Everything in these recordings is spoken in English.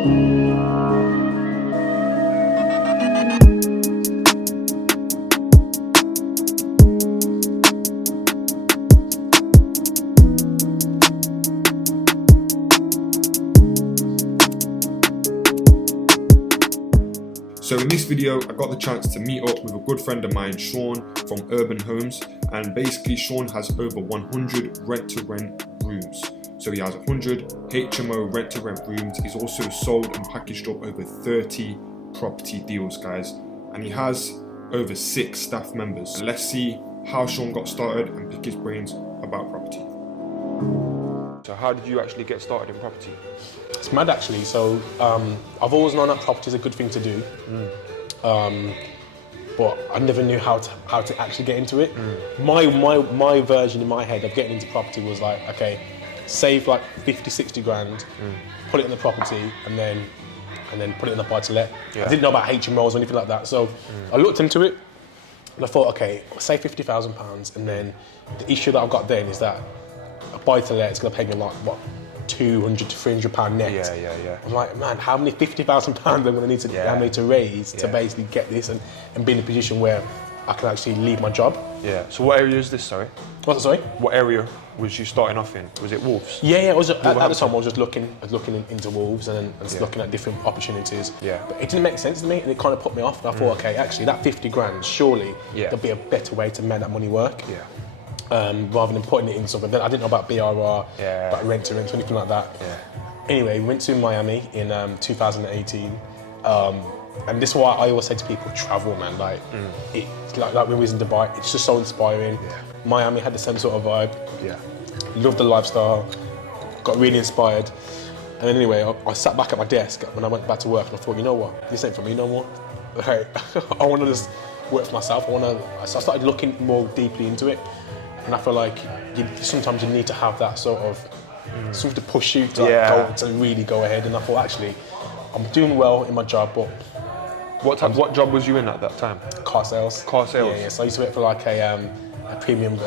So in this video, I got the chance to meet up with a good friend of mine, Sean from Urban Homes, and basically Sean has over 100 rent-to-rent rooms. So he has 100 HMO rent-to-rent rooms. He's also sold and packaged up over 30 property deals, guys, and he has over 6 staff members. Let's see how Sean got started and pick his brains about property. So how did you actually get started in property? It's mad actually. So I've always known that property is a good thing to do, but I never knew how to actually get into it. My version in my head of getting into property was like, okay, save like 50, 60 grand, put it in the property, and then put it in the buy-to-let. Yeah. I didn't know about HMOs or anything like that, so I looked into it and I thought, okay, save £50,000, and then the issue that I've got then is that a buy-to-let is going to pay me like what, £200 to £300 net. Yeah. I'm like, man, how many £50,000 I'm going to need to raise to basically get this and be in a position where I can actually leave my job. Yeah. So what area is this? Sorry. What's that? Sorry. What area was you starting off in? Was it Wolves? Yeah. At the time, I was just looking into Wolves and just looking at different opportunities. Yeah. But it didn't make sense to me, and it kind of put me off. And I thought, okay, actually, that 50 grand, surely there'll be a better way to make that money work. Yeah. Rather than putting it in something. Then I didn't know about BRR, about rent to rent, or anything like that. Yeah. Anyway, we went to Miami in 2018. And this is why I always say to people, travel, man. Like, it's like when we was in Dubai, it's just so inspiring. Yeah. Miami had the same sort of vibe. Yeah. Loved the lifestyle, got really inspired. And then anyway, I sat back at my desk when I went back to work, and I thought, you know what, this ain't for me no more. Like, I want to just work for myself. So I started looking more deeply into it. And I feel like sometimes you need to have that sort of something to push you to really go ahead. And I thought, actually, I'm doing well in my job, but what job was you in at that time? Car sales. Car sales. Yeah. So I used to work for like a premium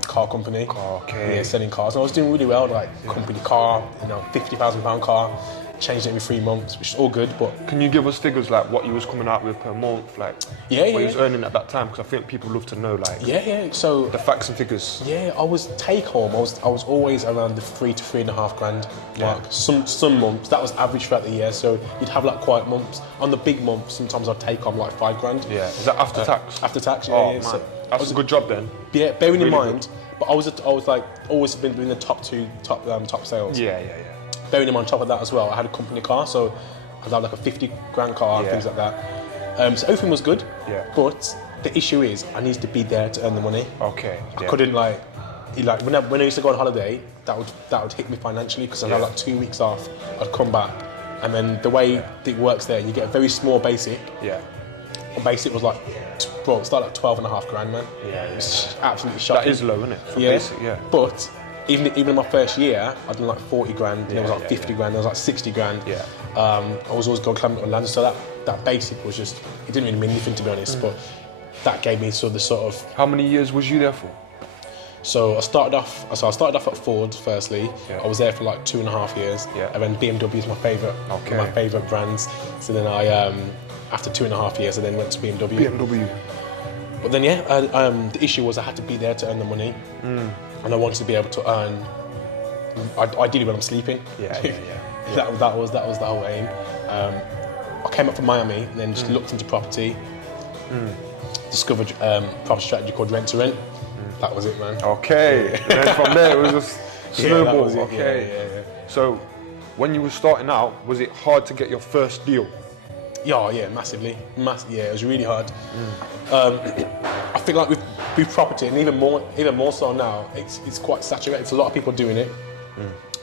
car company. Okay. Yeah, selling cars. And I was doing really well, like company car, £50,000 car. Changed it every 3 months, which is all good, but... Can you give us figures like what you was coming out with per month, like what you was earning at that time? Because I think people love to know, like... Yeah, so... The facts and figures. Yeah, I was take home, I was always around the 3 to 3.5 grand mark. Some months, that was average throughout the year, so you'd have like quiet months. On the big months, sometimes I'd take home like 5 grand. Yeah, is that after tax? After tax, yeah. Oh, man. So that's a good job then. Yeah, bearing in mind, but I was like, always been doing the top sales. Yeah. Bearing in mind, on top of that as well, I had a company car, so I had like a 50 grand car, things like that. So everything was good, but the issue is I needed to be there to earn the money. Okay. I couldn't when I used to go on holiday, that would hit me financially because I had like 2 weeks off. I'd come back, and then the way it works there, you get a very small basic. Yeah. The basic was like, bro, it started at 12.5 grand, man. Yeah. It's absolutely shocking. That is low, isn't it? For basic, But even in my first year, I'd done like 40 grand, there was like 50 grand, there was like 60 grand. Yeah. I was always going climbing to Orlando, so that basic was just, it didn't really mean anything to be honest, but that gave me sort of... How many years was you there for? So I started off at Ford firstly. I was there for like 2.5 years. Yeah. And then BMW is my favourite brands. So then I, after 2.5 years, I then went to BMW. But then the issue was I had to be there to earn the money. And I wanted to be able to earn, ideally when I'm sleeping. That was the whole aim. I came up from Miami and then just looked into property. Discovered a property strategy called rent to rent. That was it, man. Okay. And then from there it was just snowball. Yeah. So when you were starting out, was it hard to get your first deal? Yeah, massively. Yeah, it was really hard. I think like with property, and even more so now, it's quite saturated. There's a lot of people doing it.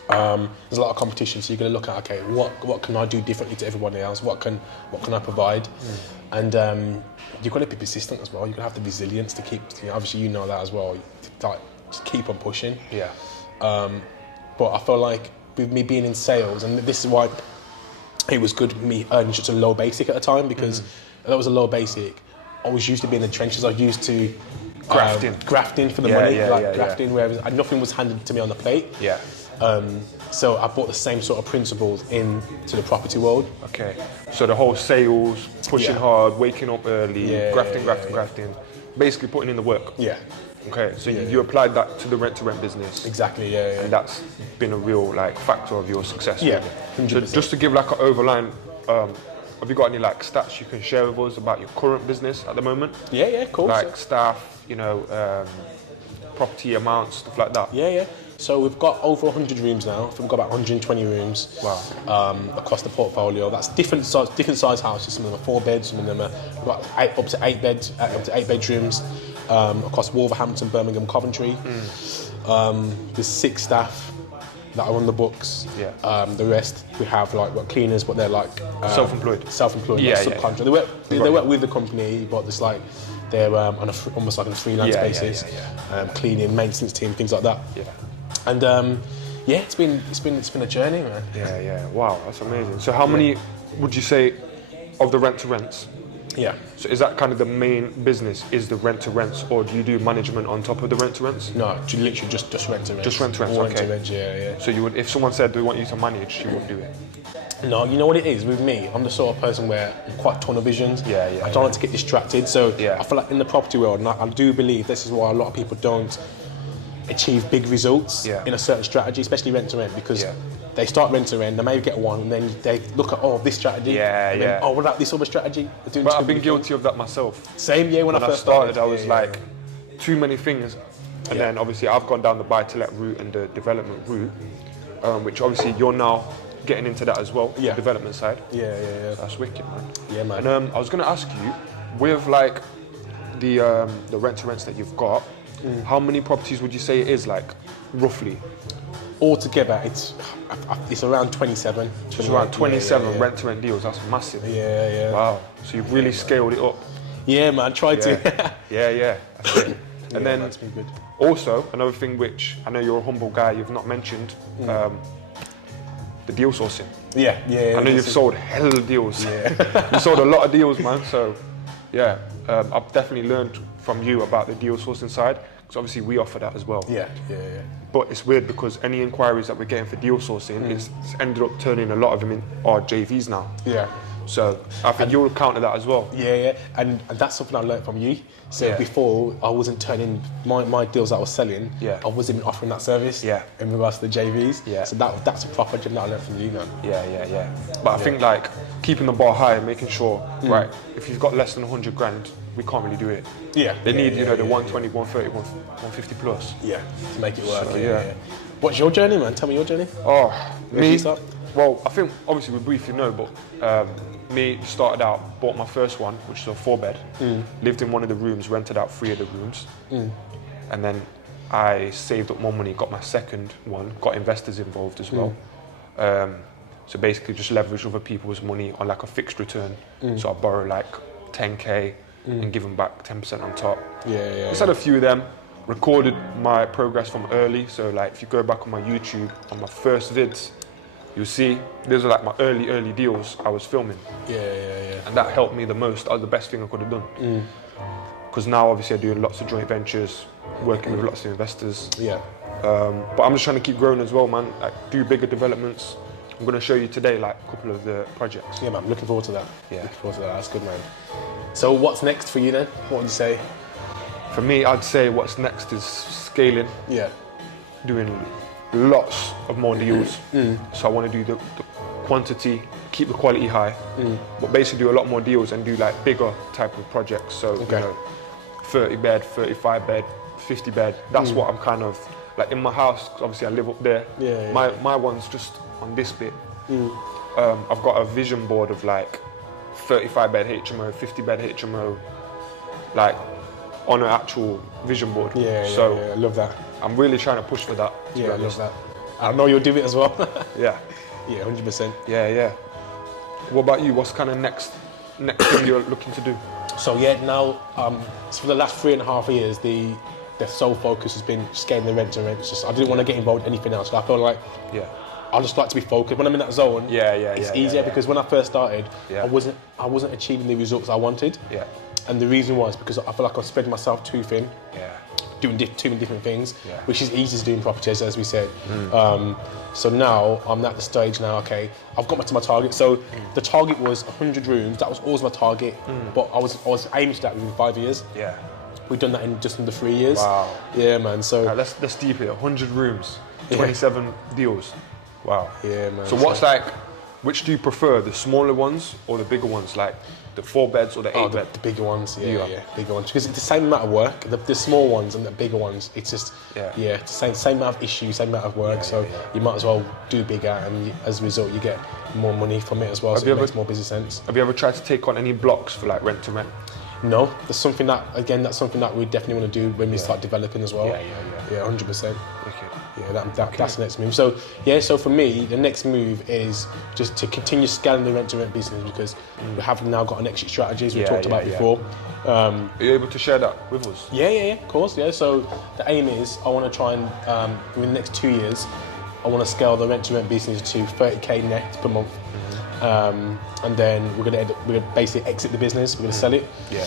There's a lot of competition, so you're going to look at, okay, what can I do differently to everybody else? What can I provide? And you've got to be persistent as well. You're going to have the resilience to keep. Obviously, you know that as well. Just keep on pushing. Yeah. But I feel like with me being in sales, and this is why it was good me earning such a low basic at the time, because that was a low basic. I was used to being in the trenches. I was used to grafting for the Yeah, money, yeah, grafting, where nothing was handed to me on the plate. Yeah. So I brought the same sort of principles into the property world. Okay. So the whole sales, pushing hard, waking up early, grafting, basically putting in the work. Yeah. Okay. So you applied that to the rent-to-rent business. Exactly. Yeah. And that's been a real like factor of your success. Yeah. Really. So just to give like an overline, have you got any like stats you can share with us about your current business at the moment? Yeah. Of course. Like staff, property amounts, stuff like that. Yeah. So we've got over 100 rooms now. We've got about 120 rooms. Wow. Across the portfolio. That's different size houses. Some of them are 4 beds. Some of them are up to 8 beds, up to 8 bedrooms. Across Wolverhampton, Birmingham, Coventry. There's 6 staff that are on the books. Yeah. The rest we have like cleaners, but they're like self-employed. Yeah. Subcontract. They work with the company, but it's like they're on almost like on a freelance basis. Cleaning, maintenance team, things like that. Yeah. And it's been a journey, man. Yeah. Wow, that's amazing. So how many would you say of the rent-to-rents? Yeah. So is that kind of the main business, is the rent-to-rents, or do you do management on top of the rent-to-rents? No, literally just rent-to-rents. Just rent-to-rents, okay. Rent-to-rents, yeah. So you would, if someone said they want you to manage, you wouldn't do it? No, you know what it is with me? I'm the sort of person where I'm quite tunnel visions. I don't like to get distracted. So I feel like in the property world, and I do believe this is why a lot of people don't achieve big results in a certain strategy, especially rent-to-rent, because they start rent-to-rent, they may get one, and then they look at, this strategy, then, what about this other strategy? But I've been guilty of that myself. Same, when I first started, I was like, too many things. And then obviously I've gone down the buy-to-let route and the development route, which obviously you're now getting into that as well, the development side. Yeah. That's wicked, man. Yeah, man. And I was going to ask you, with like the rent-to-rents that you've got, how many properties would you say it is, like, roughly? Altogether, it's around 27. It's around 27 rent-to-rent deals. That's massive. Yeah. Wow. So you've really scaled it up. Yeah, man. Tried to. Yeah. That's it. And then that's been good. Also, another thing which I know you're a humble guy, you've not mentioned, the deal sourcing. Yeah. I know you've sold hell of deals. Yeah. You sold a lot of deals, man. So, I've definitely learned from you about the deal sourcing side, because obviously we offer that as well. Yeah. But it's weird because any inquiries that we're getting for deal sourcing, it's ended up turning a lot of them in our JVs now. Yeah. So I think you'll counter that as well. Yeah. And that's something I learned from you. So before, I wasn't turning my deals that I was selling. I wasn't even offering that service. In regards to the JVs. So that's a proper gem that I learned from you, man. Yeah. But I think like keeping the bar high and making sure, right, if you've got less than 100 grand, we can't really do it. They need, the 120, 130, 150 plus. Yeah, to make it work. So, What's your journey, man? Tell me your journey. Me? Well, I think obviously we briefly know, but me started out, bought my first one, which is a 4-bed, lived in one of the rooms, rented out 3 of the rooms, and then I saved up more money, got my second one, got investors involved as well. So basically just leverage other people's money on like a fixed return. So I borrow like 10k and give them back 10% on top. Just had a few of them, recorded my progress from early. So like if you go back on my YouTube, on my first vids, you'll see those are like my early deals I was filming. And that helped me the most. That was the best thing I could have done. Because now obviously I do lots of joint ventures, working with lots of investors. But I'm just trying to keep growing as well, man. Like do bigger developments. I'm going to show you today like a couple of the projects. Yeah, man. Looking forward to that. Looking forward to that. That's good, man. So what's next for you then? What would you say? For me, I'd say what's next is scaling. Doing lots of more deals. So I want to do the quantity, keep the quality high, but basically do a lot more deals and do like bigger type of projects. So 30 bed, 35 bed, 50 bed. That's what I'm kind of like in my house. 'Cause obviously I live up there. My one's just on this bit. I've got a vision board of like 35 bed HMO, 50 bed HMO, like on an actual vision board. So I love that. I'm really trying to push for that. I love that. I know you'll do it as well. 100%. Yeah. What about you? What's kind of next thing you're looking to do? So now, so for the last 3.5 years, the sole focus has been scaling the rent-to-rent. I didn't want to get involved in anything else. I feel like I just like to be focused. When I'm in that zone, it's easier because when I first started, I wasn't achieving the results I wanted. and the reason was because I feel like I've spread myself too thin. Yeah. Doing too many different things, Yeah. which is easy to do in property, as we said. So now I'm at the stage now. Okay, I've got to my target. So the target was 100 rooms. That was always my target, but I was aiming to that within 5 years. Yeah. We've done that in just under 3 years. Wow. Yeah, man. So Let's deep it. 100 rooms, 27 deals. Wow. yeah, man. So what's like? Which do you prefer, the smaller ones or the bigger ones, like the 4 beds or the 8 bed? The bigger ones, yeah, bigger ones. Because it's the same amount of work. The small ones and the bigger ones, it's just, it's the same amount of issues, same amount of work. You might as well do bigger, and as a result, you get more money from it as well. So it makes more business sense. Have you ever tried to take on any blocks for like rent to rent? No, that's something that we definitely want to do when we start developing as well. Yeah, 100%. Okay. Yeah, that's the next move. So so for me, the next move is just to continue scaling the rent-to-rent business, because we have now got an exit strategy, as we talked about before. Are you able to share that with us? Yeah, of course. Yeah. So the aim is I want to try and within the next 2 years, I want to scale the rent-to-rent business to 30k net per month. And then we're gonna basically exit the business. We're gonna sell it. Yeah.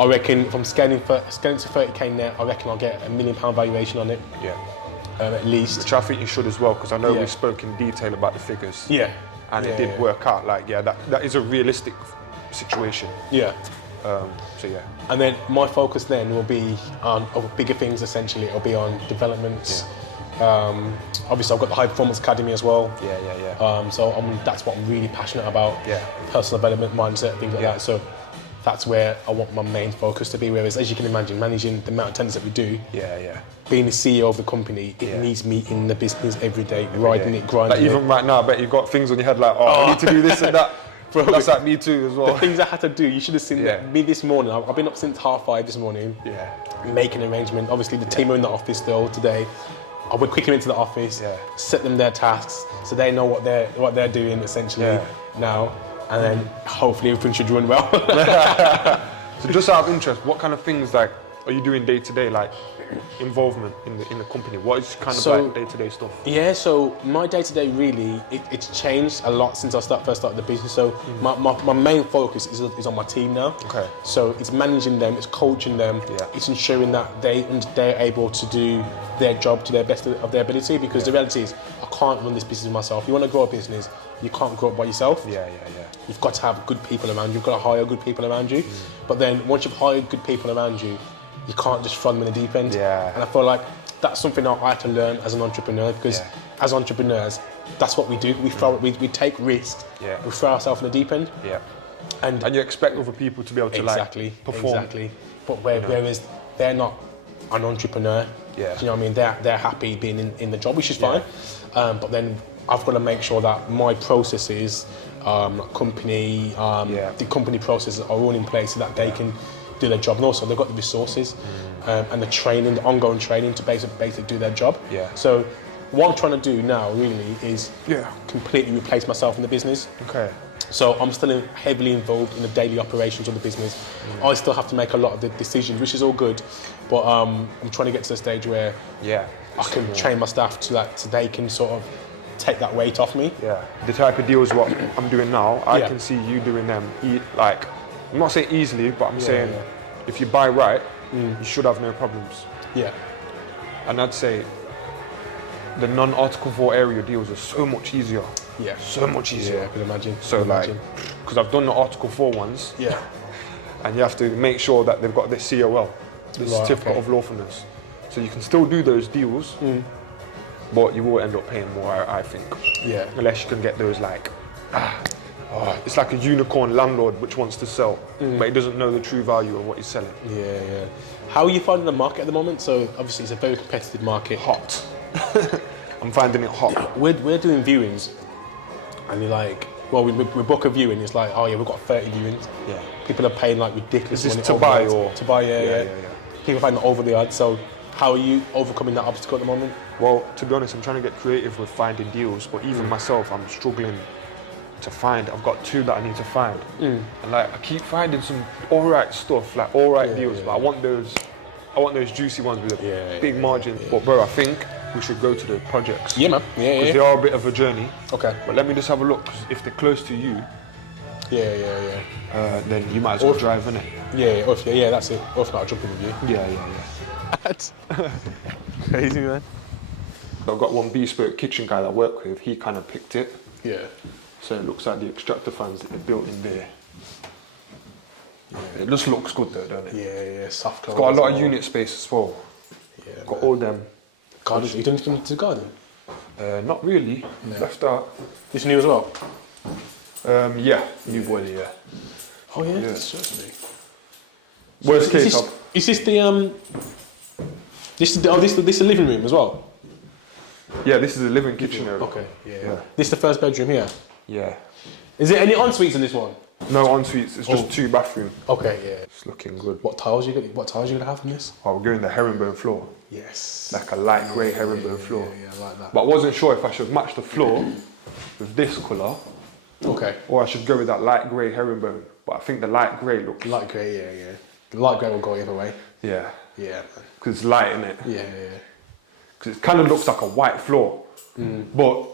I reckon if I'm scaling to 30k net, I reckon I'll get £1 million valuation on it. Yeah. At least. Which I think you should as well, because I know we spoke in detail about the figures. Yeah. And it did work out. Like, that is a realistic situation. Yeah. So yeah. And then my focus then will be on bigger things. Essentially, it'll be on developments. Obviously, I've got the High Performance Academy as well. Yeah. So that's what I'm really passionate about. Yeah. Personal development, mindset, things like that. So that's where I want my main focus to be. Whereas, as you can imagine, managing the amount of tenants that we do, being the CEO of the company, it needs me in the business every day, riding it, grinding like even right now, I bet you've got things on your head like, I need to do this and that. Bro, that's like me too as well. The things I had to do, you should have seen me this morning. I've been up since 5:30 this morning, making arrangements. Obviously, the team are in the office still today. I would quickly into the office, set them their tasks so they know what they're doing essentially now, and then hopefully everything should run well. So just out of interest, what kind of things like are you doing day to day, like involvement in the company? What is kind of like day to day stuff? Yeah, so my day to day really it's changed a lot since I first started the business. So my main focus is on my team now. Okay. So it's managing them, it's coaching them, it's ensuring that they're able to do their job to their best of their ability, because the reality is I can't run this business myself. You want to grow a business, you can't grow it by yourself. You've got to have good people around you, you've got to hire good people around you. But then once you've hired good people around you, you can't just throw them in the deep end. And I feel like that's something that I had to learn as an entrepreneur, because as entrepreneurs, that's what we do. We take risks, we throw ourselves in the deep end. And you expect other people to be able to like perform. Exactly. But whereas they're not an entrepreneur, do you know what I mean? They're happy being in the job, which is fine. But then I've got to make sure that my processes, the company processes are all in place so that they can do their job, and also they've got the resources and the training, the ongoing training to basically do their job. So what I'm trying to do now really is completely replace myself in the business. Okay. So I'm still heavily involved in the daily operations of the business. I still have to make a lot of the decisions, which is all good, but I'm trying to get to the stage where I can train my staff so they can sort of take that weight off me. The type of deals what I'm doing now, I can see you doing them like, I'm not saying easily, but I'm saying if you buy right, you should have no problems. And I'd say the non-Article 4 area deals are so much easier. So much easier. I can imagine. So because I've done the Article 4 ones, and you have to make sure that they've got the COL, the Certificate of Lawfulness. So you can still do those deals, but you will end up paying more, I think. Unless you can get those like, it's like a unicorn landlord which wants to sell, but he doesn't know the true value of what he's selling. How are you finding the market at the moment? So obviously it's a very competitive market. Hot. I'm finding it hot. We're doing viewings, and you're like, well, we book a viewing. It's like, oh yeah, we've got 30 viewings. People are paying like ridiculous money. Is this to buy or to buy? People find it over the odds. So how are you overcoming that obstacle at the moment? Well, to be honest, I'm trying to get creative with finding deals, but even myself, I'm struggling to find. I've got 2 that I need to find, and like I keep finding some alright stuff, like alright deals, but I want those juicy ones with a big margin. But bro, I think we should go to the projects. Yeah, man. Because they are a bit of a journey. Okay. But let me just have a look, 'cause if they're close to you, then you might as well drive, innit? Yeah, that's it. Or if not, I'll jump in with you. Yeah. Crazy, man. I've got one bespoke kitchen guy that I work with, he kind of picked it. Yeah. So it looks like the extractor fans that they built in there. Yeah. It just looks good though, don't it? Yeah, soft It's got a lot of unit space as well. Yeah, got all them. Garden, you done anything to the garden? Not really, left out. This new as well? Yeah, new boiler, yeah. Oh yeah, certainly. Worst case, is this the this is the living room as well? yeah, this is a living kitchen area. Okay, yeah. This is the first bedroom here? Yeah. Is there any en-suites in this one? No en-suites, it's just 2 bathrooms. Okay, yeah. It's looking good. What tiles you gonna have in this? Oh, we're going the herringbone floor. Yes. Like a light grey herringbone floor. Yeah, I like that. But I wasn't sure if I should match the floor with this colour. Okay. Or I should go with that light grey herringbone. But I think the light grey looks... Light grey, yeah. The light grey will go either way. Yeah. Yeah. Because it's light, innit? Yeah. Because it kind of looks like a white floor. But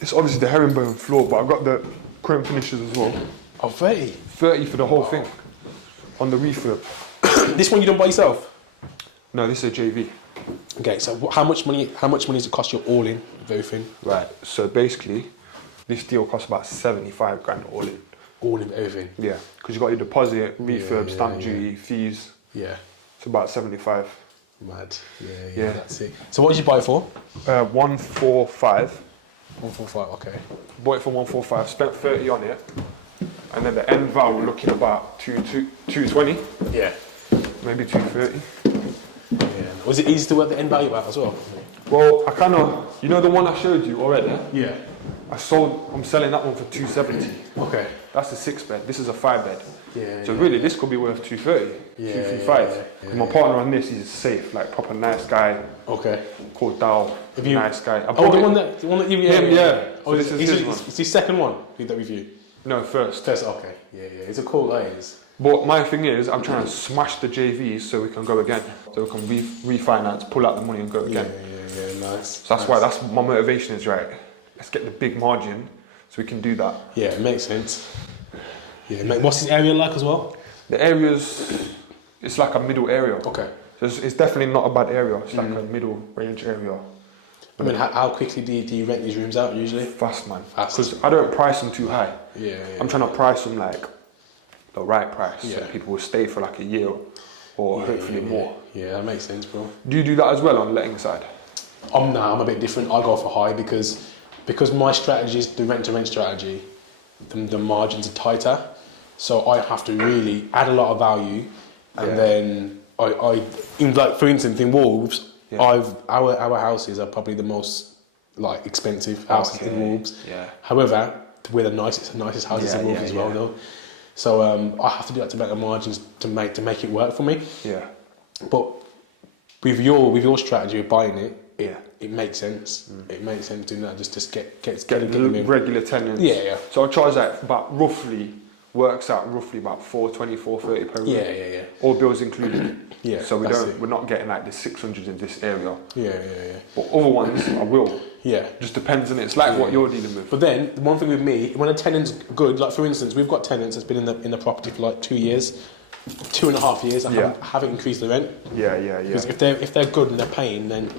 it's obviously the herringbone floor, but I've got the chrome finishes as well. Oh, 30? 30 for the whole thing. On the refurb. This one you done by yourself? No, this is a JV. Okay, so how much money does it cost you all in, with everything? Right, so basically, this deal costs about 75 grand all in. All in everything? Yeah, because you got your deposit, refurb, stamp duty, fees. Yeah. It's about 75. Mad. Yeah, that's it. So what did you buy it for? 145. 145, okay. Bought it for 145, spent 30 on it. And then the end val, we're looking about 220. Yeah. Maybe 230. Yeah. Was it easy to work the end value out as well? Well, I kind of, you know the one I showed you already? Yeah. I'm selling that one for 270. Okay. That's a 6-bed, this is a 5-bed. Yeah. So really, this could be worth 230, 235. Yeah. My partner on this, he's safe, like proper nice guy. Okay. Called Dal, nice guy. The one that you... Yeah. Oh, so this is his one. It's his second one that with you? No, first. Okay. Yeah. It's a cool guy, it is. But my thing is, I'm trying to smash the JVs so we can go again. So we can refinance, pull out the money and go again. Yeah, nice. So that's why, that's my motivation is, right, let's get the big margin so we can do that. Yeah, it makes sense. Yeah, what's this area like as well? The area's, it's like a middle area. Okay. So it's definitely not a bad area. It's like a middle range area. I mean, how quickly do you rent these rooms out usually? Fast, man. Fast. Because I don't price them too high. Yeah. I'm trying to price them like the right price. Yeah. So people will stay for like a year or hopefully more. Yeah, that makes sense, bro. Do you do that as well on the letting side? I'm a bit different. I go for high because my strategy is the rent-to-rent strategy. The margins are tighter, so I have to really add a lot of value, and then for instance, in Wolves, our houses are probably the most like expensive houses in Wolves. Yeah. However, we're the nicest houses in Wolves as well, though. So I have to do that to make the margins to make it work for me. Yeah. But with your strategy of buying it, it makes sense. It makes sense doing that. Just get the regular tenants. Yeah. So I charge that works out roughly about 420, 430 per room. Yeah. All bills included. Yeah. So we're not getting like the 600s in this area. Yeah. But other ones I will. Yeah. Just depends on it. It's like what you're dealing with. But then the one thing with me, when a tenant's good, like for instance, we've got tenants that's been in the property for like 2 years, 2.5 years. I haven't increased the rent. Yeah. Because if they're good and they're paying, then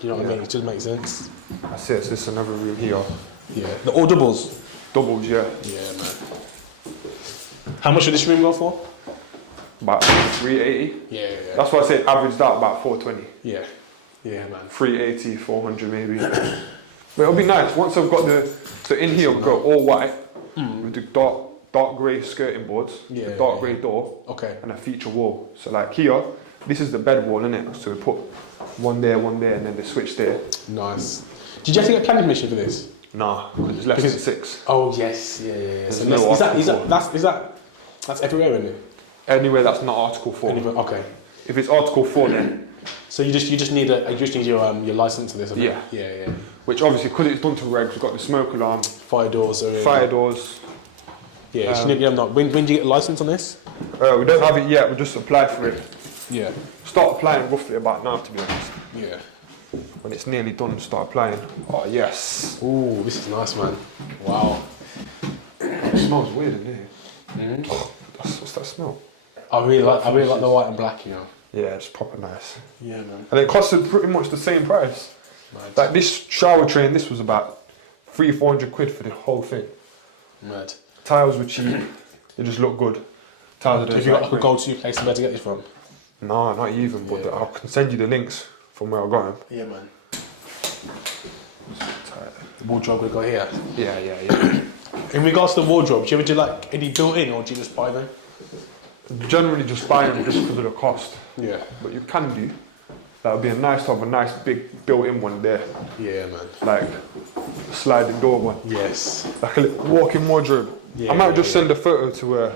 you know what I mean. It just makes sense. That's it. So this is another room here. Yeah. The all doubles. Doubles, yeah. Yeah, man. How much would this room go for? About 380. Yeah. That's why I said averaged out about 420. Yeah, man. 380, 400 maybe. But it'll be nice once I've got so in here we've got all white with the dark grey skirting boards, the dark grey door, and a feature wall. So like here, this is the bed wall, isn't it? So we put one there, and then the switch there. Nice. Did you have to get planning permission for this? Nah, because it's less than 6. Oh yes, yeah. So that's everywhere, isn't it? Anywhere that's not Article 4. Okay. If it's Article 4, then. So you just need your license for this, isn't it? Yeah. Which obviously, because it's done to regs, we've got the smoke alarm, fire doors. Yeah. So you need when do you get a license on this? We don't have it yet. We just applied for it. Yeah. Start applying roughly about now, to be honest. Yeah. When it's nearly done, start applying. Oh yes. Ooh, this is nice, man. Wow. smells weird in here. What's that smell? I really like the white and black, you know. Yeah, it's proper nice. Yeah, man. And it costed pretty much the same price. Mad. Like this shower train, this was about 300-400 quid for the whole thing. Mad. Tiles were cheap. They just look good. Tiles are Have you got like a go-to place where to get this from? No, not even. But I can send you the links from where I got them. Yeah, man. The wardrobe we got here. Yeah. In regards to the wardrobe, do you ever do like any built-in or do you just buy them? Generally, just buy them just because of the cost. Yeah. But you can do. That would be nice to have a nice big built-in one there. Yeah, man. Like a sliding door one. Yes. Like a walk-in wardrobe. Yeah, I might just send a photo to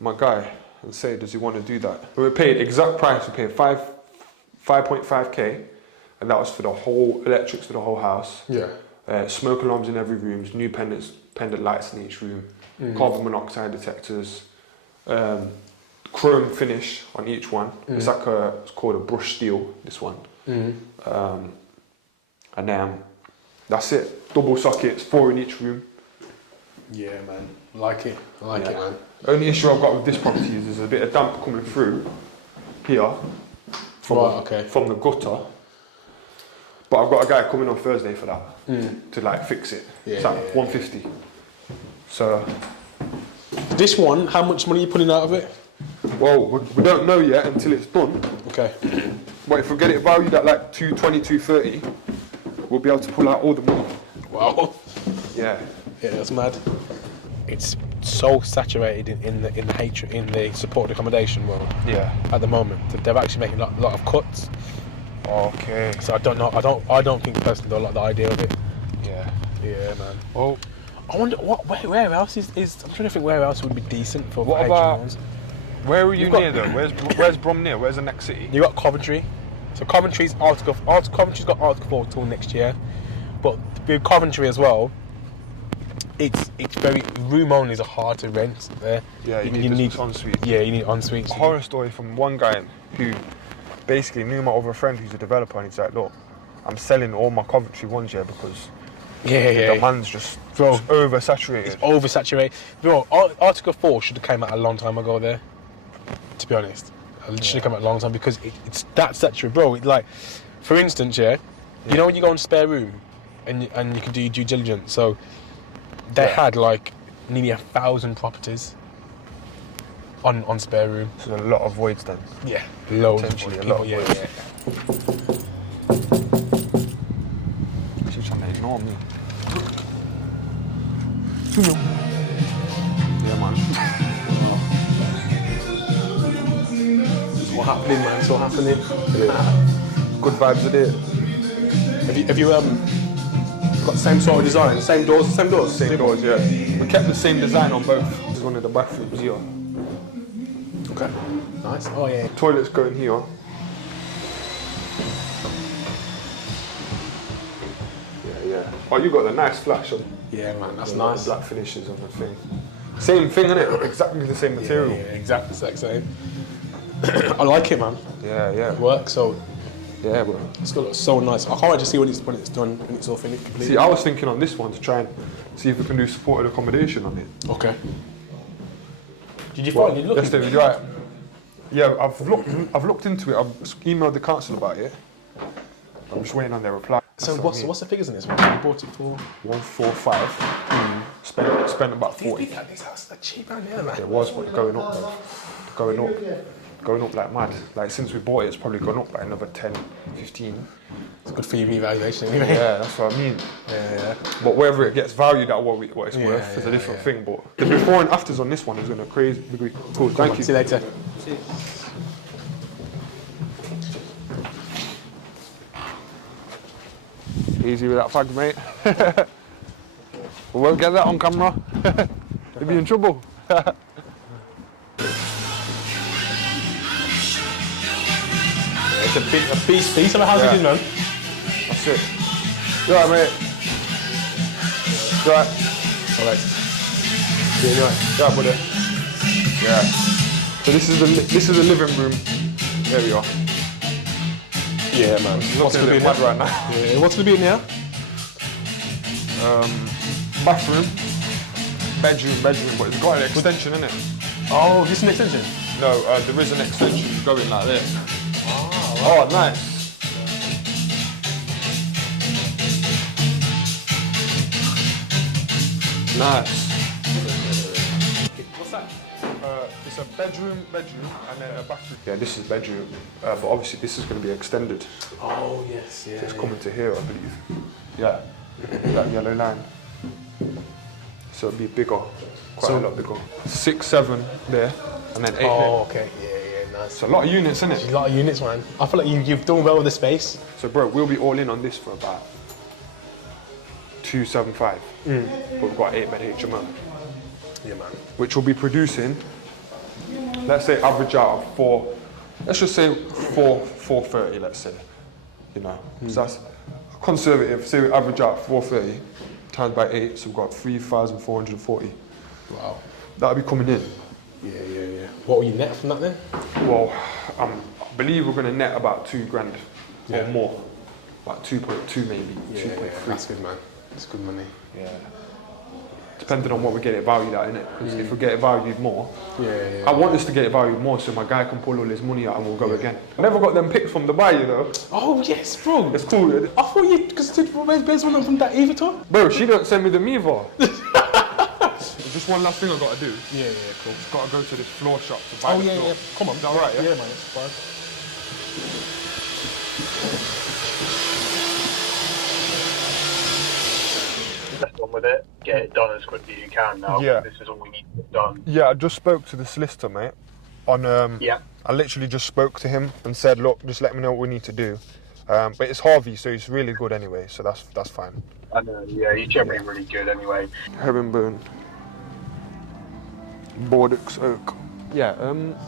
my guy and say, does he want to do that? We paid exact price. We paid 5.5k, and that was for the whole electrics for the whole house. Yeah. Smoke alarms in every room, new pendant lights in each room, carbon monoxide detectors, chrome finish on each one. It's called a brush steel, this one. And then that's it. Double sockets, 4 in each room. Yeah, man. I like it, man. Only issue I've got with this property is there's a bit of damp coming through here from the gutter. But I've got a guy coming on Thursday for that to like fix it. It's like 150. So this one, how much money are you putting out of it? Well, we don't know yet until it's done. Okay. But if we get it valued at like 220, 230, we'll be able to pull out all the money. Wow. Yeah. Yeah, that's mad. It's so saturated in the supported accommodation world. Yeah. At the moment, they're actually making a lot of cuts. Okay. So I don't know. I don't think personally I like the idea of it. Yeah. Yeah, man. Well, I wonder where else is. I'm trying to think where else would be decent for. What about? Where are you near though? Where's Brom near? Where's the next city? You got Coventry. So Coventry's Coventry's got Article 4 till next year, but with Coventry as well, it's very room only are hard to rent there. Yeah, you need ensuite. Yeah, you need ensuite. A horror story from one guy who basically knew my other friend who's a developer, and he's like, look, I'm selling all my Coventry ones here because the man's just oversaturated. It's oversaturated. Bro, Article 4 should have came out a long time ago there, to be honest. It should have come out a long time because it's that saturated, bro. Like, for instance, you know when you go on spare room and you can do your due diligence, so they had like nearly 1,000 properties on spare room. So a lot of voids then. Yeah, loads. Potentially a lot of voids. She's trying to ignore me. Yeah, man. It's all happening, man. It's all happening. Yeah. Good vibes are there. Have you got the same sort of design? Same doors? Same doors, yeah. We kept the same design on both. This is one of the bathrooms here. Okay. Nice. Oh yeah. Toilets going here. Yeah. Oh, you got the nice flash on. Yeah, man. That's nice. Black finishes on the thing. Same thing, innit? Exactly the same material. Yeah, exactly the same. I like it, man. Yeah. It works so. Yeah, bro. It's gonna look so nice. I can't wait to see when it's done, when it's all finished completely. See, I was thinking on this one to try and see if we can do supported accommodation on it. Okay. Did you find it looking? Yes, David, right. Yeah, I've looked into it. I've emailed the council about it. I'm just waiting on their reply. So what's the figures in this one? You bought it for 145. Spent about 40. These houses are cheap around here, man. It was, but going up, though. Going up like mad. Like since we bought it, it's probably gone up by another 10, 15. It's good for your revaluation anyway. Yeah, that's what I mean. Yeah. But whether it gets valued at what it's worth is a different thing. But the before and afters on this one is going to crazy. Cool. Thank you. See you later. Easy with that fag, mate. We won't get that on camera. You'll be in trouble. It's a piece of a house again, man. That's it. You alright, mate? You alright? Alright. Yeah, you alright, buddy? Yeah. So this is the living room. There we are. Yeah, man. What's going to be mad right now? Yeah. What's going to be in here? Bathroom. bedroom, but it's got an extension in it. Oh, this is an extension? No, there is an extension going like this. Oh, right. Oh, nice. Nice. What's that? It's a bedroom, and then a bathroom. Yeah, this is bedroom, but obviously this is going to be extended. Oh, yes, yeah. It's coming to here, I believe. Yeah, that yellow line. So it'll be bigger, quite a lot bigger. 6, 7 there, and then 8 Oh, okay, yeah, nice. So a lot of units, isn't it? A lot of units, man. I feel like you've done well with the space. So bro, we'll be all in on this for about 275. But we've got 8-bed HMO. Yeah, man. Which will be producing, let's say average out of 4, let's just say 430, let's say. You know, so that's conservative, say we average out 430 times by 8, so we've got 3,440. Wow. That'll be coming in. Yeah. What will you net from that then? Well, I believe we're going to net about 2 grand or more. About 2.2 maybe, 2.3. Yeah, that's good, man. That's good money. Yeah. Depending on what we get it valued at, innit? Because if we get it valued more, I want us to get it valued more so my guy can pull all his money out and we'll go again. I never got them pics from Dubai, you know. Oh, yes, bro. It's cool. I thought you, because where's one from that either, Tom? Bro, she don't send me the either. Just one last thing I got to do. Yeah, cool. Just got to go to this floor shop to buy the floor. Come on. Is that alright, yeah? Yeah, man, it's fine. On with it, get it done as quickly as you can now. Yeah. This is all we need to get done. Yeah, I just spoke to the solicitor, mate. I literally just spoke to him and said, look, just let me know what we need to do. But it's Harvey, so he's really good anyway, so that's fine. I know, yeah, he's generally really good anyway. Herringbone, Bordeaux Oak. Yeah,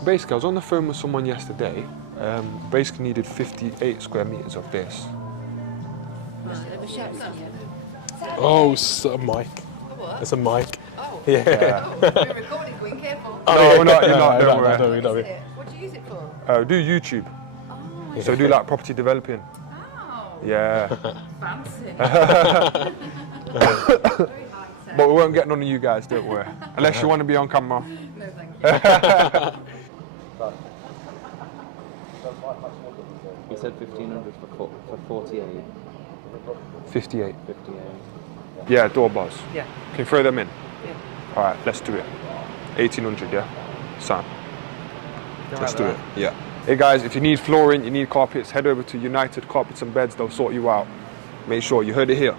basically I was on the phone with someone yesterday. Basically needed 58 square meters of this. Oh, it's a mic. What? It's a mic. Oh. Yeah. Oh, we're recording, Queen, careful. No, we're not, you're not, don't worry. What is it? What do you use it for? Do YouTube. Oh, So do like property developing. oh. Yeah. Fancy. Very high tech. But we won't get none of you guys, don't worry. Unless you want to be on camera. No, thank you. He said 1,500 for 48. 58. 58. Yeah, door bars. Yeah. Can you throw them in? Yeah. All right, let's do it. 1,800, yeah? Sam. Let's do it. Yeah. Hey guys, if you need flooring, you need carpets, head over to United Carpets and Beds. They'll sort you out. Make sure you heard it here.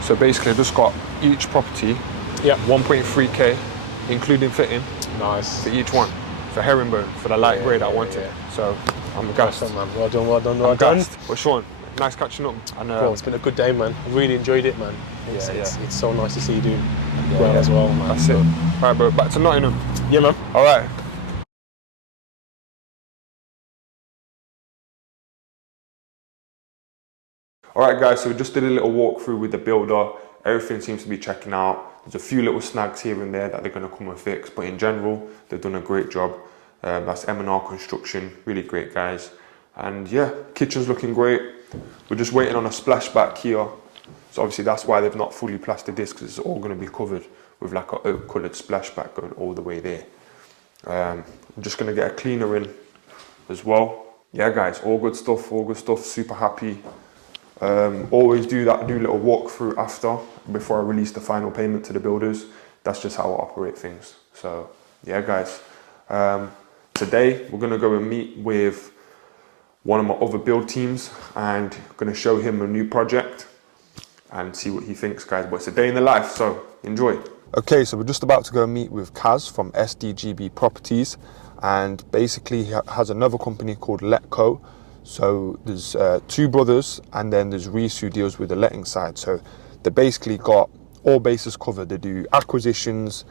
So basically, I just got each property, 1.3k, including fitting, Nice. for each one. For herringbone, for the light grey that I wanted. So I'm gassed. Awesome, man. Well done. I'm gassed. But Sean, nice catching up. And Bro, it's been a good day, man. I really enjoyed it, man. It's so nice to see you do well as well, man. that's it. All right, bro. Back to Nottingham. Yeah, man. All right. All right, guys. So we just did a little walkthrough with the builder. Everything seems to be checking out. There's a few little snags here and there that they're going to come and fix, but in general, they've done a great job. That's M&R Construction, really great guys. And yeah, kitchen's looking great. We're just waiting on a splashback here. So obviously that's why they've not fully plastered this, because it's all going to be covered with like an oak coloured splashback going all the way there. I'm just going to get a cleaner in as well. Yeah guys, all good stuff, super happy. Always do little walkthrough after, before I release the final payment to the builders. That's just how I operate things. So yeah guys, today we're gonna go and meet with one of my other build teams and gonna show him a new project and see what he thinks, guys. But it's a day in the life, so enjoy. Okay, so we're just about to go meet with Kaz from SDGB Properties, and basically he has another company called Letco. So there's 2 brothers, and then there's Reese who deals with the letting side. So they basically got all bases covered. They do acquisitions,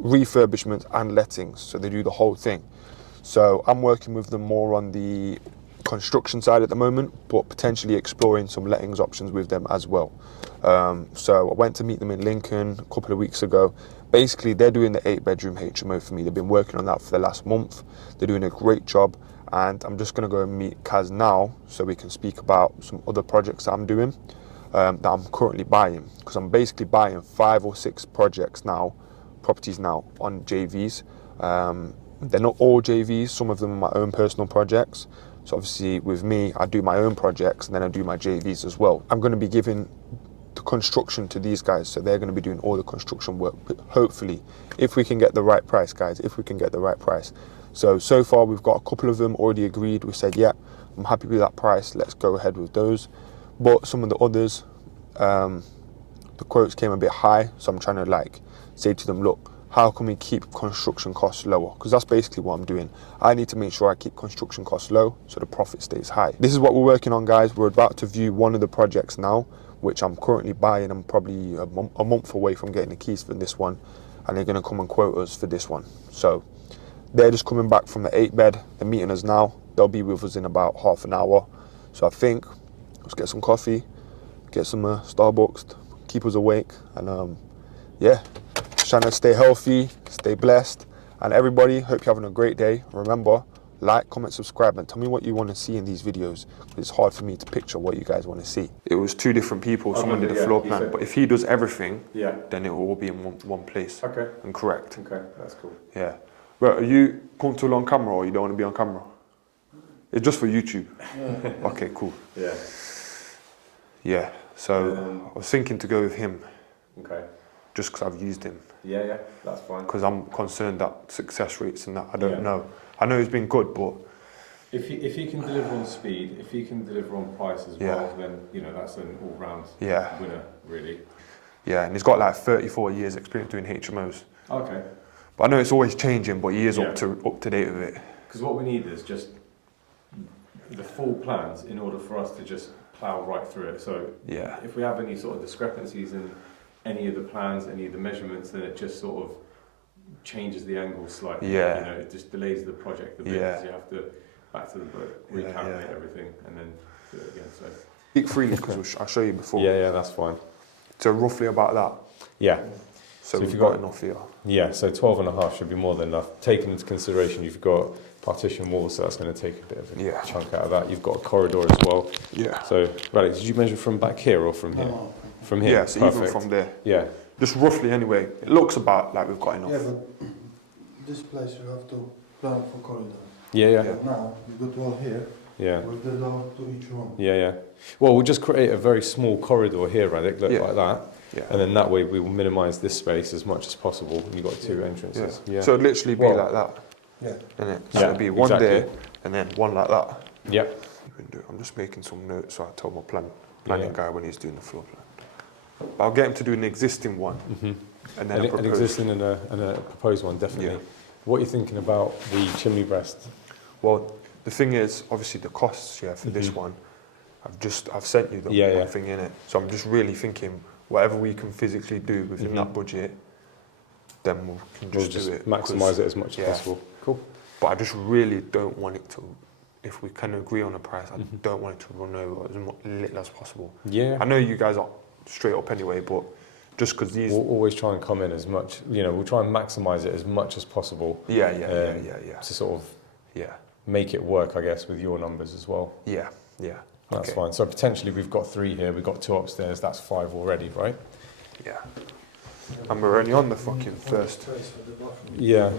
refurbishments and lettings. So they do the whole thing. So I'm working with them more on the construction side at the moment, but potentially exploring some lettings options with them as well. So I went to meet them in Lincoln a couple of weeks ago. Basically, they're doing the 8-bedroom HMO for me. They've been working on that for the last month. They're doing a great job. And I'm just going to go and meet Kaz now so we can speak about some other projects that I'm doing. that I'm currently buying, because I'm basically buying 5 or 6 properties now on JVs. They're not all JVs, some of them are my own personal projects. So obviously with me, I do my own projects and then I do my JVs as well. I'm going to be giving the construction to these guys, so they're going to be doing all the construction work, but hopefully, if we can get the right price, guys, if we can get the right price. So far we've got a couple of them already agreed. We said, yeah, I'm happy with that price, let's go ahead with those. But some of the others, the quotes came a bit high, so I'm trying to like say to them, look, how can we keep construction costs lower? Because that's basically what I'm doing. I need to make sure I keep construction costs low so the profit stays high. This is what we're working on, guys. We're about to view one of the projects now, which I'm currently buying. I'm probably a month away from getting the keys for this one, and they're going to come and quote us for this one. So they're just coming back from the 8-bed. They're meeting us now. They'll be with us in about half an hour. So I think let's get some coffee, get some Starbucks, keep us awake, and yeah, trying to stay healthy, stay blessed, and everybody, hope you're having a great day. Remember, like, comment, subscribe, and tell me what you want to see in these videos. It's hard for me to picture what you guys want to see. It was 2 different people, someone did a floor plan, but if he does everything, then it will all be in one place. Okay. And correct. Okay, that's cool. Yeah. But are you comfortable on camera, or you don't want to be on camera? It's just for YouTube. Okay, cool. Yeah. Yeah, so I was thinking to go with him, Okay. just because I've used him. Yeah, that's fine. Because I'm concerned that success rates and that, I don't know. I know he's been good, but If he can deliver on speed, if he can deliver on price as well, then that's an all-round winner, really. Yeah, and he's got like 34 years experience doing HMOs. Okay. But I know it's always changing, but he is up to date with it. Because what we need is just the full plans in order for us to just plough right through it. So if we have any sort of discrepancies in any of the plans, any of the measurements, then it just sort of changes the angle slightly. Yeah. It just delays the project a bit because you have to back to the book, recalculate everything, and then do it again. So Speak freely because I'll show you before. Yeah, that's fine. So roughly about that. Yeah. So we've got enough here. Yeah, so 12.5 should be more than enough. Taking into consideration you've got partition walls, so that's going to take a bit of a chunk out of that. You've got a corridor as well. Yeah. So, right, did you measure from back here or from here? No. From here? Yeah, so even from there. Yeah. Just roughly anyway. It looks about like we've got enough. Yeah, but this place you have to plan for corridor. Yeah. But now you got one here. Yeah. With the door to each room. Yeah. Well, we'll just create a very small corridor here, right? Like that. Yeah. And then that way we will minimise this space as much as possible. And you've got 2 entrances. Yeah. So it'd literally be like that. Yeah. Innit? So it'd be one there and then one like that. Yeah. I'm just making some notes, so I told my planning guy when he's doing the floor plan. But I'll get him to do an existing one. And then an existing and a proposed one, definitely. Yeah. What are you thinking about the chimney breast? Well, the thing is, obviously the costs, for this one, I've sent you the one thing in it. So I'm just really thinking, whatever we can physically do within that budget, then we can just do it. Maximise it as much as possible. Cool. But I just really don't want it to, if we can agree on a price, I don't want it to run over as little as possible. Yeah. I know you guys are straight up anyway, but just because these... We'll always try and come in as much, we'll try and maximise it as much as possible. Yeah. To sort of make it work, I guess, with your numbers as well. Yeah. That's fine. So potentially we've got 3 here, we've got 2 upstairs, that's 5 already, right? Yeah. And we're only on the fucking first. Yeah.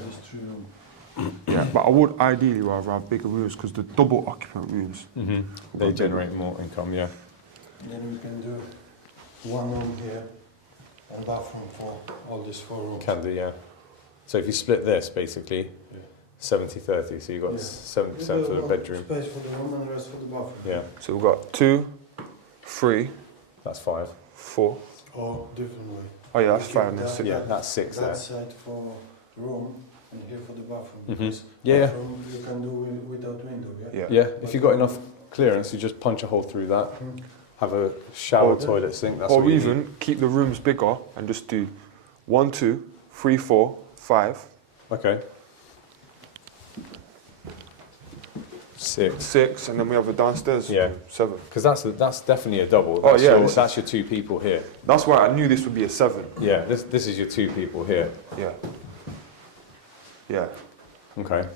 Yeah, but I would ideally rather have bigger rooms because the double occupant rooms, they generate more income, Then we can do one room here and bathroom for all these 4 rooms. Can do, yeah. So if you split this, basically, 70-30, so you've got 70% for the bedroom. Space for the room and the rest for the bathroom. Yeah. So we've got 2, 3. That's 5. 4. Or different way. Oh yeah, that's 5 and then 6. Yeah, that's 6 there. That side for room and here for the bathroom. Because bathroom you can do without window, Yeah, if you've got enough clearance, you just punch a hole through that. Have a shower, toilet, sink. That's or even keep the rooms bigger and just do 1, 2, 3, 4, 5. Okay. 6, and then we have a downstairs. 7. Because that's definitely a double. That's your 2 people here. That's why I knew this would be a 7. Yeah, this is your 2 people here. Yeah. Okay.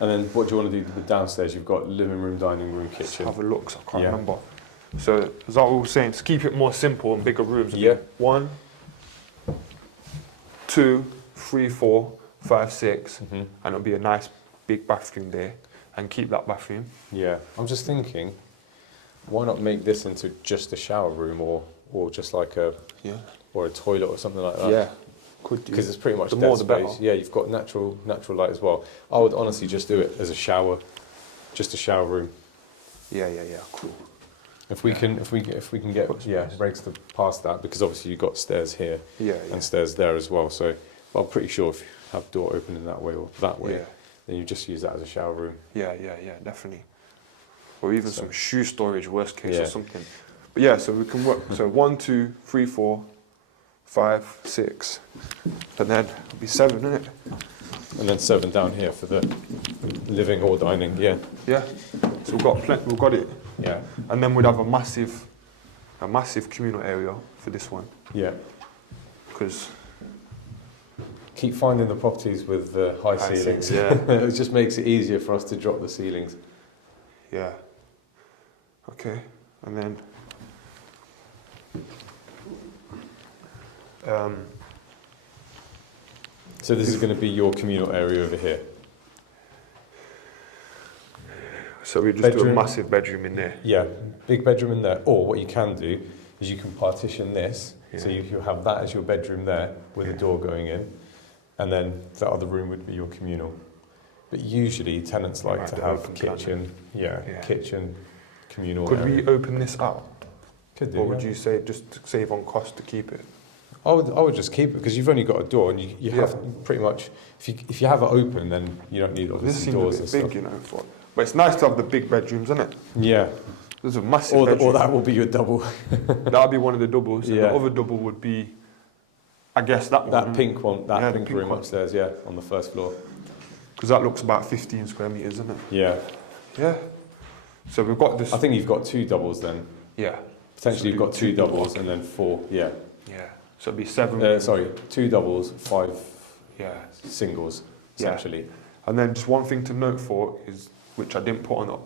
And then what do you want to do with downstairs? You've got living room, dining room, kitchen. Have a look, 'cause I can't remember. So as I was saying, to keep it more simple and bigger rooms. Yeah. 1, 2, 3, 4, 5, 6, and it'll be a nice big bathroom there, and keep that bathroom. Yeah. I'm just thinking, why not make this into just a shower room or just like a or a toilet or something like that? Yeah, could do. Because it's pretty much The dead more the better. space. Yeah, you've got natural light as well. I would honestly just do it as a shower, just a shower room. Yeah, cool. If we can get regs to pass that, because obviously you've got stairs here and stairs there as well. So I'm pretty sure if you have door opening that way or that way, then you just use that as a shower room. Yeah, definitely. Or even some shoe storage, worst case, or something. But yeah, so we can work. So 1, 2, 3, 4, 5, 6, and then it'll be 7, isn't it? And then 7 down here for the living or dining. Yeah. Yeah. So we've got it. Yeah. And then we'd have a massive communal area for this one. Yeah. Because keep finding the properties with the high ceilings. Yeah. It just makes it easier for us to drop the ceilings. Yeah. Okay. And then so this is going to be your communal area over here. So we just do a massive bedroom in there. Yeah, big bedroom in there. Or what you can do is you can partition this, so you'll have that as your bedroom there with a door going in, and then the other room would be your communal. But usually tenants like to have kitchen, kitchen, communal. Could area. we open this up? Could do. Or would you say just to save on cost to keep it? I would just keep it because you've only got a door and you have pretty much. If you have it open, then you don't need obviously doors and stuff. Big, you know. But it's nice to have the big bedrooms, isn't it? Yeah. There's a massive bedroom. Or that will be your double. That'll be one of the doubles. And the other double would be, I guess, that one. That pink one, that pink room upstairs, on the first floor. Because that looks about 15 square metres, isn't it? Yeah. Yeah. So we've got this. I think you've got 2 doubles then. Yeah. Potentially you've got 2 doubles and then 4, Yeah. So it'd be 7. 2 doubles, 5 singles, essentially. Yeah. And then just one thing to note for is, which I didn't put on a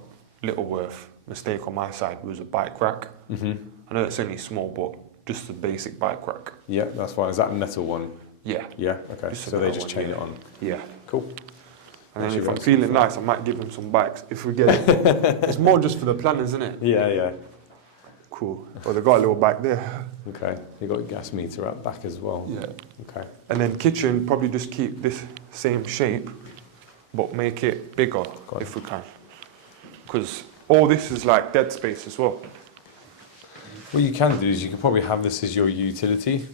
Littleworth, mistake on my side, was a bike rack. I know it's only small, but just a basic bike rack. Yeah, that's fine. Is that a metal one? Yeah. Yeah, okay. So they just chain it on. Yeah. Cool. And then if I'm feeling nice, I might give them some bikes if we get it. It's more just for the planners, isn't it? Yeah. Cool. Well, they've got a little bike there. Okay. You've got a gas meter out back as well. Yeah. Okay. And then kitchen, probably just keep this same shape, but make it bigger if we can. Because all this is like dead space as well. What you can do is you can probably have this as your utility.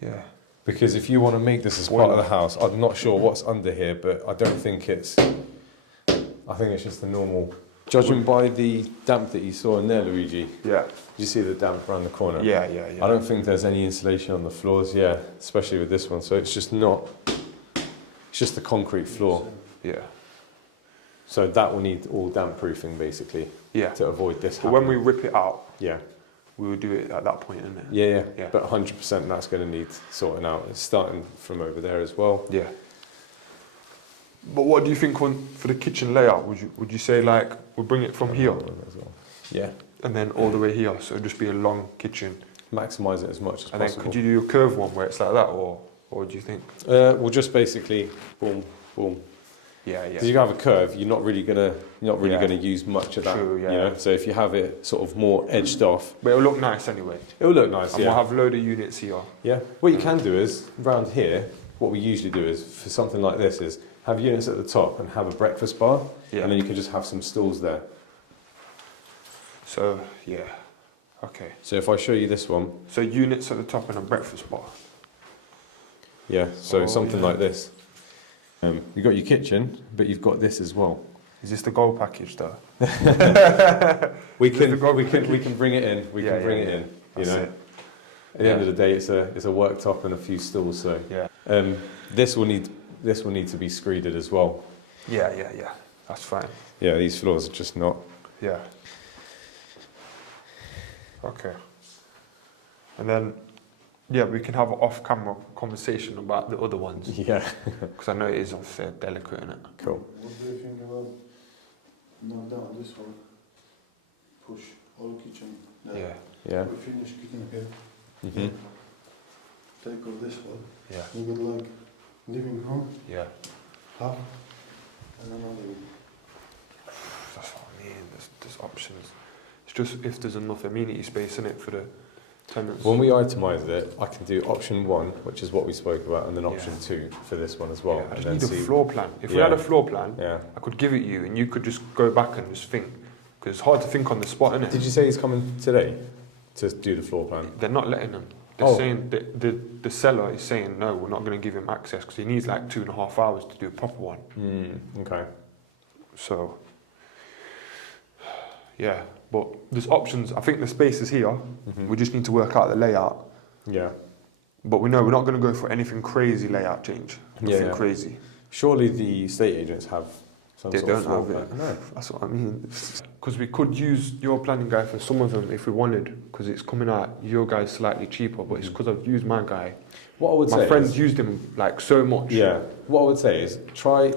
Yeah. Because if you want to make this as part of the house, I'm not sure what's under here, but I don't think it's. I think it's just the normal. Judging by the damp that you saw in there, Luigi. Yeah. Did you see the damp around the corner? Yeah. I don't think there's any insulation on the floors, especially with this one. So it's just not. It's just the concrete floor. Yeah. So that will need all damp proofing basically. Yeah. To avoid this happening. When we rip it out. Yeah. We will do it at that point, isn't it? Yeah. But 100% that's going to need sorting out. It's starting from over there as well. Yeah. But what do you think for the kitchen layout? Would you say like we'll bring it from here? As well. Yeah. And then all the way here, so it'll just be a long kitchen. Maximise it as much as possible. And then could you do a curved one where it's like that, or what do you think? We'll just basically boom, boom. Yeah. Because you have a curve, you're not really gonna use much of that. True, You know? So if you have it sort of more edged off, but it'll look nice anyway. It'll look nice. And we'll have a load of units here. Yeah. What you can do is round here. What we usually do is for something like this is have units at the top and have a breakfast bar, and then you can just have some stools there. So okay. So if I show you this one. So units at the top and a breakfast bar. Yeah. So something like this. You've got your kitchen, but you've got this as well. Is this the gold package though? we can bring it in. We can bring it in. You know. At the end of the day, it's a worktop and a few stools. So this will need to be screeded as well. Yeah. That's fine. Yeah, these floors are just not. Yeah. Okay. And then, we can have an off-camera conversation about the other ones. Yeah. Because I know it is obviously delicate, isn't it? Cool. What do you think about knock down this one? Push whole kitchen. Yeah. We finish kitchen here. Mhm. Take off this one. Yeah. We got like living room, Yeah. half, and another room. That's what I mean. There's options. It's just if there's enough amenity space in it for the tenants. When we itemise it, I can do option 1, which is what we spoke about, and then option Yeah. 2 for this one as well. Yeah, I and just then need a floor plan. If we Yeah. had a floor plan, Yeah. I could give it you, and you could just go back and just think. Because it's hard to think on the spot, isn't it? Did you say he's coming today to do the floor plan? They're not letting them. They're Oh. saying the seller is saying no, we're not going to give him access because he needs like 2.5 hours to do a proper one. Okay. So, yeah, but there's options. I think the space is here. We just need to work out the layout. Yeah. But we know we're not going to go for anything crazy layout change. Nothing Yeah. crazy. Surely the estate agents have some They sort of don't floor have plan. it. That's what I mean. Because we could use your planning guy for some of them if we wanted, because it's coming out your guy's slightly cheaper. But it's because I've used my guy. What I would My say friends is, used him like so much. yeah. What I would say is try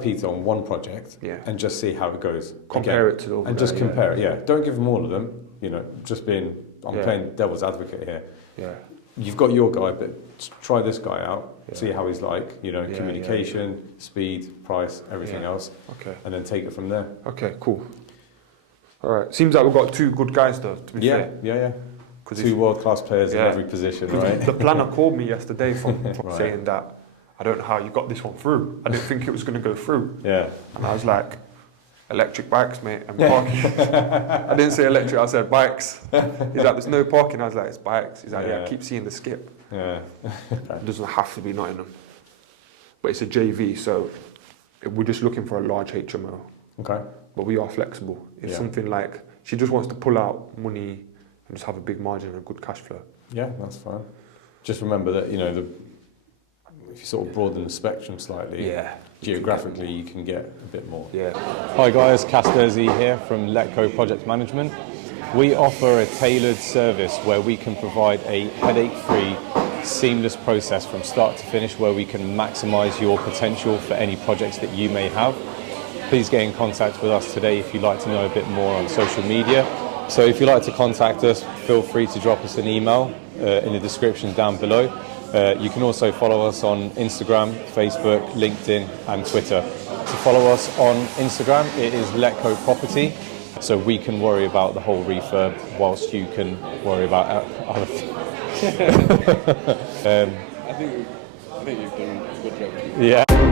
Peter on one project Yeah. and just see how it goes. Compare Again, it to the other and just guy, compare it. Yeah. Don't give them all of them. You know, just being I'm Yeah. playing devil's advocate here. Yeah. You've got your guy, but try this guy out. Yeah. See how he's like. You know, Yeah, communication, speed, price, everything Yeah. else, Okay. and then take it from there. Okay. Cool. All right. Seems like we've got two good guys though. To be fair. Yeah. 'Cause Two world-class players in Yeah. every position, 'cause right? the planner called me yesterday from Right. saying that I don't know how you got this one through. I didn't think it was going to go through. Yeah. And I was like, electric bikes, mate, and parking. I didn't say electric, I said bikes. He's like, there's no parking. I was like, it's bikes. He's like, yeah, I Yeah. keep seeing the skip. Yeah. It doesn't have to be Nottingham. But it's a JV, so we're just looking for a large HMO. Okay. But we are flexible. If Yeah. something like, she just wants to pull out money and just have a big margin and a good cash flow. Yeah, that's fine. Just remember that, you know, if you sort of broaden the spectrum slightly, geographically you can get a bit more. Yeah. Hi guys, Casterzi here from Letco Project Management. We offer a tailored service where we can provide a headache-free, seamless process from start to finish where we can maximise your potential for any projects that you may have. Please get in contact with us today if you'd like to know a bit more on social media. So if you'd like to contact us, feel free to drop us an email in the description down below. You can also follow us on Instagram, Facebook, LinkedIn and Twitter. To follow us on Instagram, it is Letco Property, so we can worry about the whole refurb whilst you can worry about other things. I think you've done a good job. Yeah.